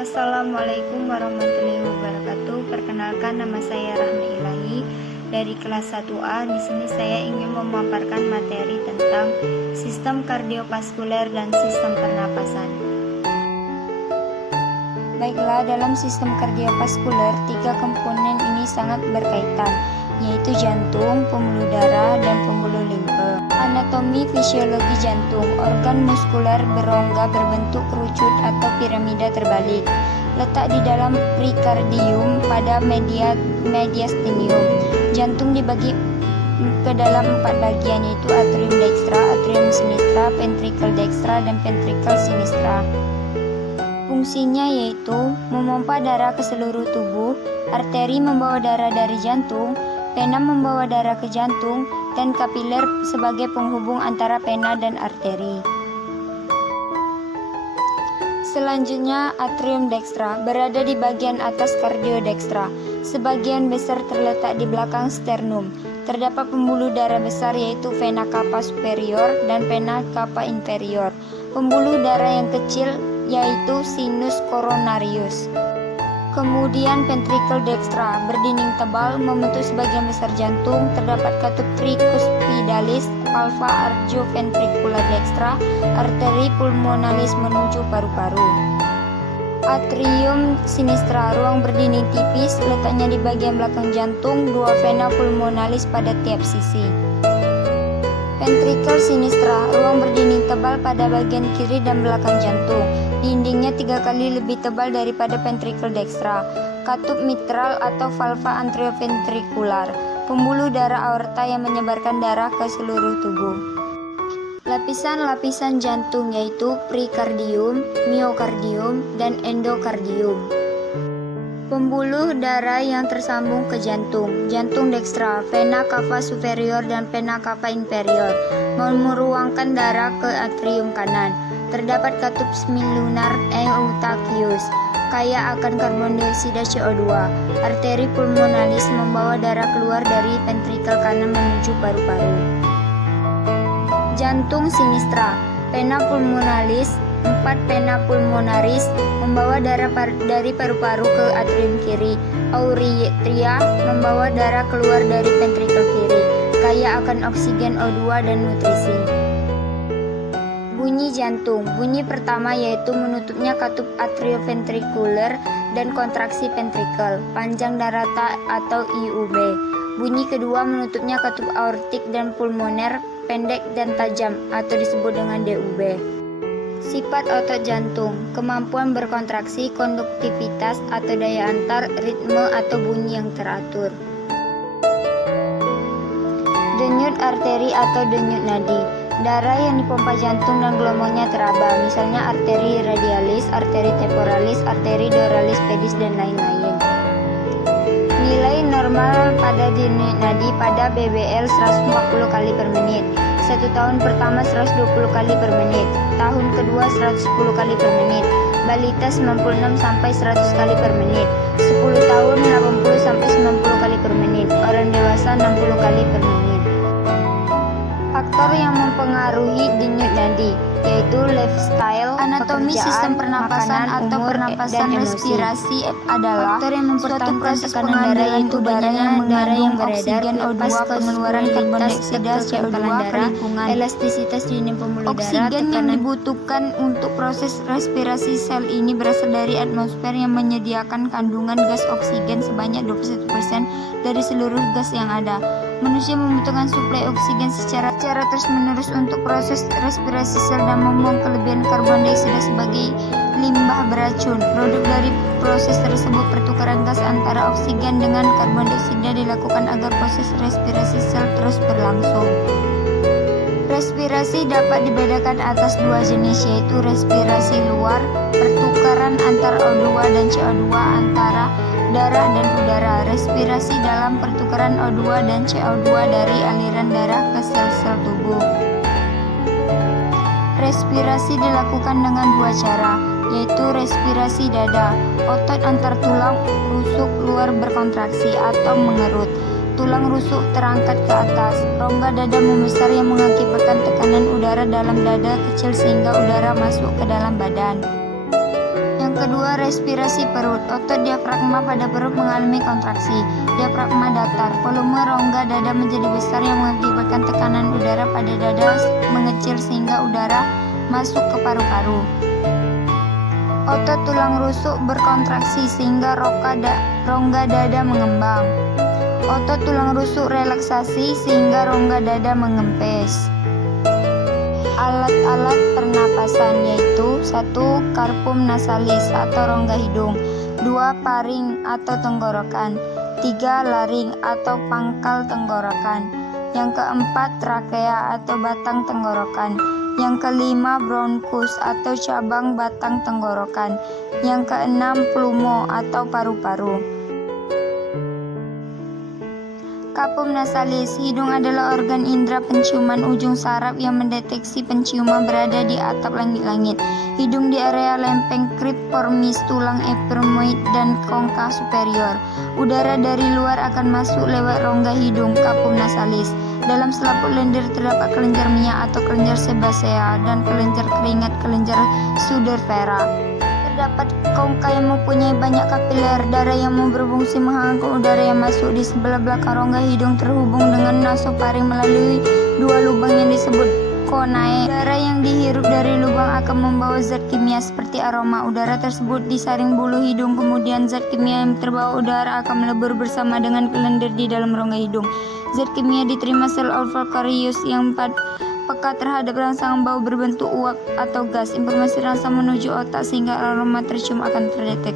Assalamualaikum warahmatullahi wabarakatuh. Perkenalkan, nama saya Rahma Ilahi dari kelas 1A. Di sini saya ingin memaparkan materi tentang sistem kardiovaskuler dan sistem pernapasan. Baiklah, dalam sistem kardiovaskuler, tiga komponen ini sangat berkaitan, yaitu jantung, pembuluh darah, dan pembuluh limfe. Anatomi fisiologi jantung, organ muskuler berongga berbentuk kerucut atau piramida terbalik, letak di dalam perikardium pada mediastinium. Jantung dibagi ke dalam 4 bagian, yaitu atrium dextra, atrium sinistra, ventricle dextra, dan ventricle sinistra. Fungsinya yaitu memompa darah ke seluruh tubuh, arteri membawa darah dari jantung, vena membawa darah ke jantung, dan kapiler sebagai penghubung antara vena dan arteri. Selanjutnya, atrium dextra berada di bagian atas kardiodextra. Sebagian besar terletak di belakang sternum. Terdapat pembuluh darah besar yaitu vena cava superior dan vena cava inferior. Pembuluh darah yang kecil yaitu sinus coronarius. Kemudian ventricle dextra berdinding tebal membentuk sebagian besar jantung. Terdapat katup tricuspidalis, valva arterioventricular dextra, arteri pulmonalis menuju paru-paru. Atrium sinistra, ruang berdinding tipis, letaknya di bagian belakang jantung, 2 vena pulmonalis pada tiap sisi. Ventricle sinistra, ruang berdinding tebal pada bagian kiri dan belakang jantung. Dindingnya 3 kali lebih tebal daripada ventricle dextra. Katup mitral atau valva anterioventrikular, pembuluh darah aorta yang menyebarkan darah ke seluruh tubuh. Lapisan-lapisan jantung yaitu perikardium, miokardium, dan endokardium. Pembuluh darah yang tersambung ke jantung. Jantung dextra, vena cava superior dan vena cava inferior meruangkan darah ke atrium kanan. Terdapat katup semilunar eustachius, kaya akan karbon dioksida CO2. Arteri pulmonalis membawa darah keluar dari ventrikel kanan menuju paru-paru. Jantung sinistra, vena pulmonalis, 4 vena pulmonaris membawa darah dari paru-paru ke atrium kiri. Auretria membawa darah keluar dari ventrikel kiri, kaya akan oksigen O2 dan nutrisi. Bunyi jantung. Bunyi pertama yaitu menutupnya katup atrioventrikuler dan kontraksi ventrikel, panjang dan rata atau IUB. Bunyi kedua menutupnya katup aortik dan pulmoner, pendek dan tajam atau disebut dengan DUB. Sifat otot jantung, kemampuan berkontraksi, konduktivitas atau daya antar, ritme atau bunyi yang teratur. Denyut arteri atau denyut nadi, darah yang dipompa jantung dan gelombangnya teraba, misalnya arteri radialis, arteri temporalis, arteri duralis pedis, dan lain-lain. Nilai normal pada denyut nadi pada BBL 140 kali per menit. 1 tahun pertama 120 kali per menit, tahun kedua 110 kali per menit, balita 96 sampai 100 kali per menit, 10 tahun 80 sampai 90 kali per menit, orang dewasa 60 kali per menit. Faktor yang mempengaruhi denyut nadi yaitu lifestyle, anatomi sistem pernapasan atau pernapasan respirasi adalah faktor yang mempertahankan proses pengendalian udara yang mengandung oksigen O2, pengeluaran karbon dioksida CO2 ke lingkungan, elastisitas dinding pembuluh darah. Oksigen yang dibutuhkan untuk proses respirasi sel ini berasal dari atmosfer yang menyediakan kandungan gas oksigen sebanyak 21% dari seluruh gas yang ada. Manusia membutuhkan suplai oksigen secara terus-menerus untuk proses respirasi sel dan membuang kelebihan karbon dioksida sebagai limbah beracun. Produk dari proses tersebut, pertukaran gas antara oksigen dengan karbon dioksida dilakukan agar proses respirasi sel terus berlangsung. Respirasi dapat dibedakan atas 2 jenis, yaitu respirasi luar, pertukaran antara O2 dan CO2 antara darah dan udara. Respirasi dalam, pertukaran O2 dan CO2 dari aliran darah ke sel-sel tubuh. Respirasi dilakukan dengan 2 cara, yaitu respirasi dada. Otot antar tulang rusuk luar berkontraksi atau mengerut. Tulang rusuk terangkat ke atas. Rongga dada membesar yang mengakibatkan tekanan udara dalam dada kecil sehingga udara masuk ke dalam badan. Yang Yang kedua, respirasi perut. Otot diafragma pada perut mengalami kontraksi. Diafragma datar. Volume rongga dada menjadi besar yang mengakibatkan tekanan udara pada dada mengecil sehingga udara masuk ke paru-paru. Otot tulang rusuk berkontraksi sehingga rongga dada mengembang. Otot tulang rusuk relaksasi sehingga rongga dada mengempes. Alat-alat pernapasan yaitu 1. Carpum nasalis atau rongga hidung, 2. Paring atau tenggorokan, 3. Laring atau pangkal tenggorokan, yang keempat trakea atau batang tenggorokan, yang kelima bronkus atau cabang batang tenggorokan, yang keenam plumo atau paru-paru. Carpum nasalis. Hidung adalah organ indera penciuman ujung saraf yang mendeteksi penciuman berada di atap langit-langit. Hidung di area lempeng cribriformis, tulang epidermoid dan kongka superior. Udara dari luar akan masuk lewat rongga hidung carpum nasalis. Dalam selaput lendir terdapat kelenjar minyak atau kelenjar sebasea dan kelenjar keringat kelenjar pseudovertebra. Terdapat kongka yang mempunyai banyak kapiler darah yang berfungsi menghangatkan udara yang masuk di sebelah belakang rongga hidung terhubung dengan nasofaring melalui 2 lubang yang disebut konae. Udara yang dihirup dari lubang akan membawa zat kimia seperti aroma. Udara tersebut disaring bulu hidung, kemudian zat kimia yang terbawa udara akan melebur bersama dengan lendir di dalam rongga hidung. Zat kimia diterima sel olfaktorius yang peka terhadap rangsangan bau berbentuk uap atau gas. Informasi rangsang menuju otak sehingga aroma tercium akan terdetek.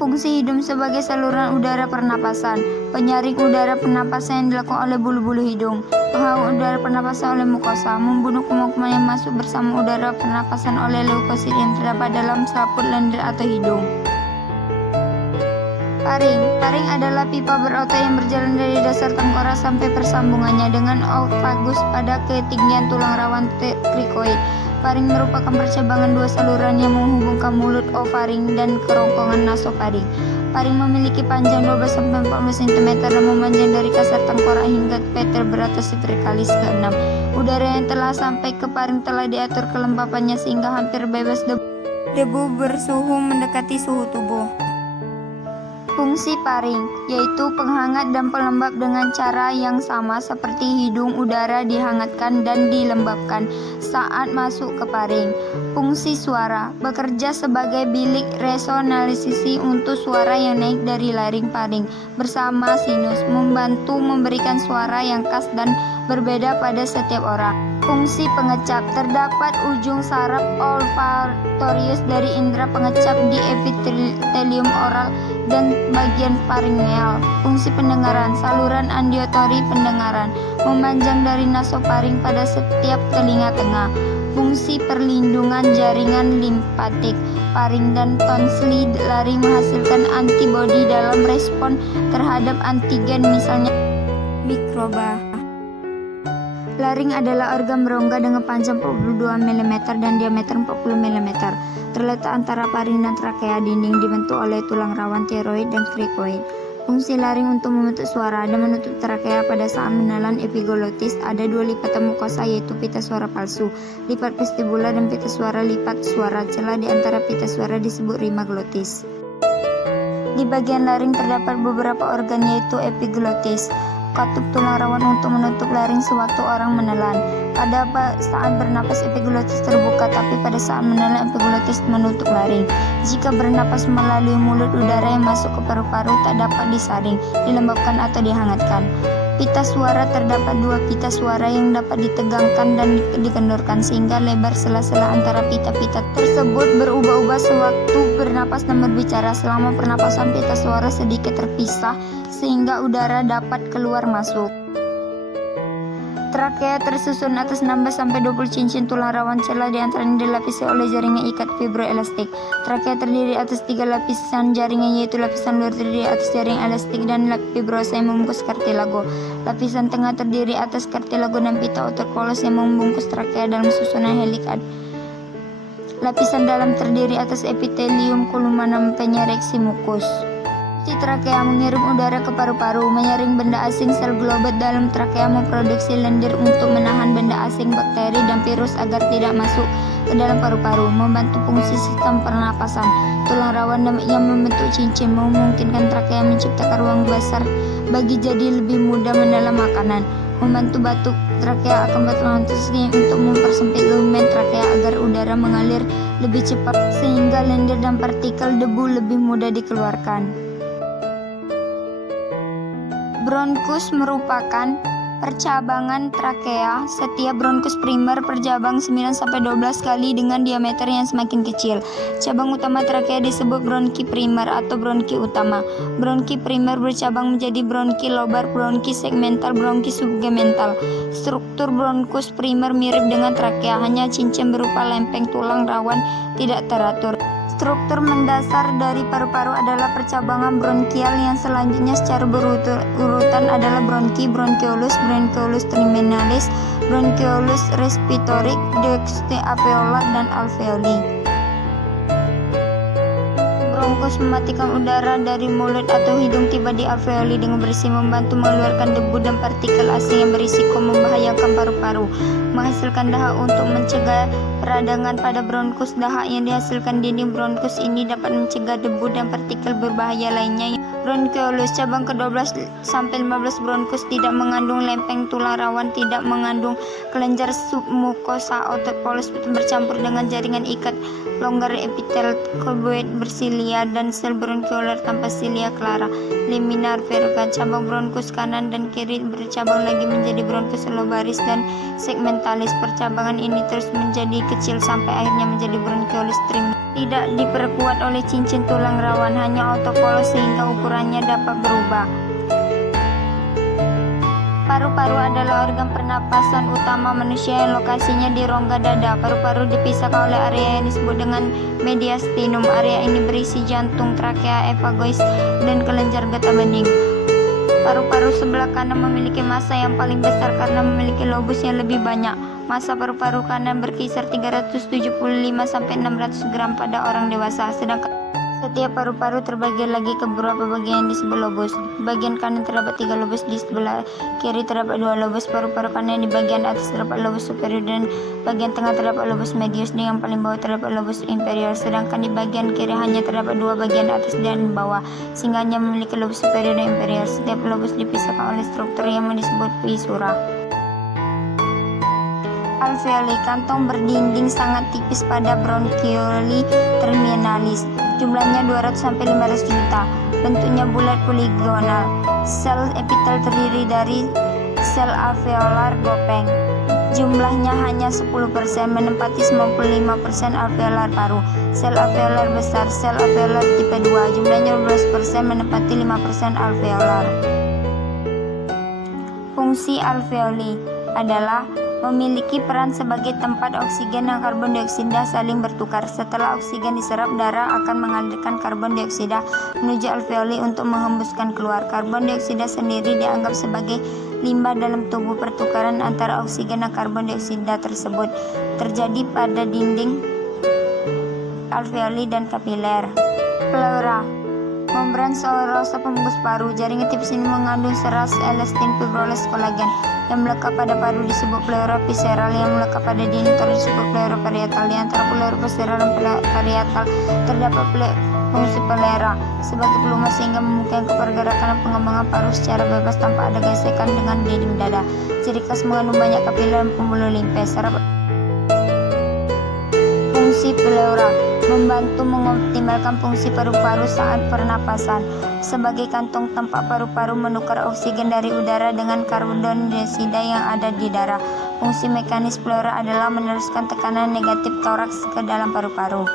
Fungsi hidung sebagai saluran udara pernapasan. Penyaring udara pernapasan yang dilakukan oleh bulu-bulu hidung. Penghawa udara pernapasan oleh mukosa. Membunuh kuman-kuman yang masuk bersama udara pernapasan oleh leukosit yang terdapat dalam selaput lendir atau hidung. Paring. Paring adalah pipa berotot yang berjalan dari dasar tengkorak sampai persambungannya dengan ofagus pada ketinggian tulang rawan krikoid. Paring merupakan percabangan 2 saluran yang menghubungkan mulut ofaring dan kerongkongan nasofaring. Paring memiliki panjang 12-40 cm dan memanjang dari kasar tengkorak hingga vertebra cervicalis ke-6. Udara yang telah sampai ke paring telah diatur kelembapannya sehingga hampir bebas debu bersuhu mendekati suhu tubuh. Fungsi paring yaitu penghangat dan pelembab dengan cara yang sama seperti hidung. Udara dihangatkan dan dilembabkan saat masuk ke paring. Fungsi suara bekerja sebagai bilik resonansi untuk suara yang naik dari laring paring bersama sinus, membantu memberikan suara yang khas dan berbeda pada setiap orang. Fungsi pengecap terdapat ujung saraf olfaktorius dari indera pengecap di epitelium oral dan bagian faringeal. Fungsi pendengaran saluran auditory pendengaran memanjang dari nasofaring pada setiap telinga tengah. Fungsi perlindungan jaringan limpatik paring dan tonsili laring menghasilkan antibodi dalam respon terhadap antigen misalnya mikroba. Laring adalah organ berongga dengan panjang 42 mm dan diameter 40 mm. Terletak antara paring dan trakea. Dinding dibentuk oleh tulang rawan tiroid dan krikoid. Fungsi laring untuk membentuk suara dan menutup trakea pada saat menelan epiglotis. Ada 2 lipatan mukosa yaitu pita suara palsu, lipat vestibular dan pita suara lipat suara. Celah di antara pita suara disebut rima glotis. Di bagian laring terdapat beberapa organ yaitu epiglotis, katup tulang rawan untuk menutup laring sewaktu orang menelan. Pada saat bernapas epiglotis terbuka, tapi pada saat menelan epiglotis menutup laring. Jika bernapas melalui mulut, udara yang masuk ke paru-paru tak dapat disaring, dilembabkan atau dihangatkan. Pita suara terdapat 2 pita suara yang dapat ditegangkan dan dikendorkan sehingga lebar sela-sela antara pita-pita tersebut berubah-ubah sewaktu bernapas dan berbicara. Selama pernapasan pita suara sedikit terpisah sehingga udara dapat keluar masuk. Trakea tersusun atas 16-20 cincin tulang rawan. Celah di antaranya dilapisi oleh jaringan ikat fibroelastik. Trakea terdiri atas 3 lapisan jaringan yaitu lapisan luar terdiri atas jaringan elastik dan fibrosa yang membungkus kartilago. Lapisan tengah terdiri atas kartilago dan pita otot polos yang membungkus trakea dalam susunan helik. Lapisan dalam terdiri atas epitelium columna dan penyereksi mukus. Fungsi trakea mengirim udara ke paru-paru, menyaring benda asing. Sel globet dalam trakea memproduksi lendir untuk menahan benda asing, bakteri, dan virus agar tidak masuk ke dalam paru-paru. Membantu fungsi sistem pernapasan. Tulang rawan yang membentuk cincin memungkinkan trakea menciptakan ruang besar bagi jadi lebih mudah menelan makanan. Membantu batuk, trakea akan berkontribusi untuk mempersempit lumen trakea agar udara mengalir lebih cepat sehingga lendir dan partikel debu lebih mudah dikeluarkan. Bronkus merupakan percabangan trakea. Setiap bronkus primer bercabang 9-12 kali dengan diameter yang semakin kecil. Cabang utama trakea disebut bronki primer atau bronki utama. Bronki primer bercabang menjadi bronki lobar, bronki segmental, bronki subgemental. Struktur bronkus primer mirip dengan trakea, hanya cincin berupa lempeng tulang rawan tidak teratur. Struktur mendasar dari paru-paru adalah percabangan bronkial yang selanjutnya secara berurutan adalah bronki, bronkiolus, bronkiolus terminalis, bronkiolus respiratorik, deoxyte alveolar, dan alveoli. Bronkus mematikan udara dari mulut atau hidung tiba di alveoli dengan bersih, membantu mengeluarkan debu dan partikel asing yang berisiko membahayakan paru-paru. Menghasilkan dahak untuk mencegah peradangan pada bronkus. Dahak yang dihasilkan dinding bronkus ini dapat mencegah debu dan partikel berbahaya lainnya. Bronkiolus, cabang ke-12 sampai 15 bronkus tidak mengandung lempeng tulang rawan, tidak mengandung kelenjar submukosa otot polos bercampur dengan jaringan ikat longgar epitel kuboid bersilia dan sel bronkioler tanpa silia clara. Laminar verruca, cabang bronkus kanan dan kiri bercabang lagi menjadi bronkus lobaris dan segmentalis. Percabangan ini terus menjadi kecil sampai akhirnya menjadi bronkiolus trim. Tidak diperkuat oleh cincin tulang rawan, hanya otopolos sehingga ukurannya dapat berubah. Paru-paru adalah organ pernapasan utama manusia yang lokasinya di rongga dada. Paru-paru dipisahkan oleh area yang disebut dengan mediastinum. Area ini berisi jantung, trakea, efagois, dan kelenjar getah bening. Paru-paru sebelah kanan memiliki massa yang paling besar karena memiliki lobus yang lebih banyak. Massa paru-paru kanan berkisar 375-600 gram pada orang dewasa, sedangkan setiap paru-paru terbagi lagi ke beberapa bagian yang disebut lobus. Di bagian kanan terdapat 3 lobus, di sebelah kiri terdapat 2 lobus. Paru-paru kanan di bagian atas terdapat lobus superior dan bagian tengah terdapat lobus medius, dan yang paling bawah terdapat lobus inferior. Sedangkan di bagian kiri hanya terdapat 2 bagian atas dan bawah, sehingga hanya memiliki lobus superior dan inferior. Setiap lobus dipisahkan oleh struktur yang disebut visura. Alveoli, kantong berdinding sangat tipis pada bronkioli terminalis. Jumlahnya 200-500 juta. Bentuknya bulat poligonal. Sel epitel terdiri dari sel alveolar gopeng. Jumlahnya hanya 10%, menempati 95% alveolar paru. Sel alveolar besar, sel alveolar tipe 2. Jumlahnya 12%, menempati 5% alveolar. Fungsi alveoli adalah memiliki peran sebagai tempat oksigen dan karbon dioksida saling bertukar. Setelah oksigen diserap, darah akan mengalirkan karbon dioksida menuju alveoli untuk menghembuskan keluar. Karbon dioksida sendiri dianggap sebagai limbah dalam tubuh. Pertukaran antara oksigen dan karbon dioksida tersebut terjadi pada dinding alveoli dan kapiler. Pleura, membran serosa pembungkus paru. Jaringan tipis ini mengandung serat elastin, fibroles, kolagen. Yang melekat pada paru disebut pleura visceral, yang melekat pada dinding disebut pleura parietal. Di antara pleura visceral dan parietal terdapat fungsi pleura sebagai pelumas sehingga memungkinkan pergerakan dan pengembangan paru secara bebas tanpa ada gesekan dengan dinding dada. Ciri khas mengandung banyak kapiler dan pembuluh limfe. Fungsi pleura membantu mengoptimalkan fungsi paru-paru saat pernapasan. Sebagai kantong tempat paru-paru menukar oksigen dari udara dengan karbon dioksida yang ada di darah. Fungsi mekanis pleura adalah meneruskan tekanan negatif toraks ke dalam paru-paru.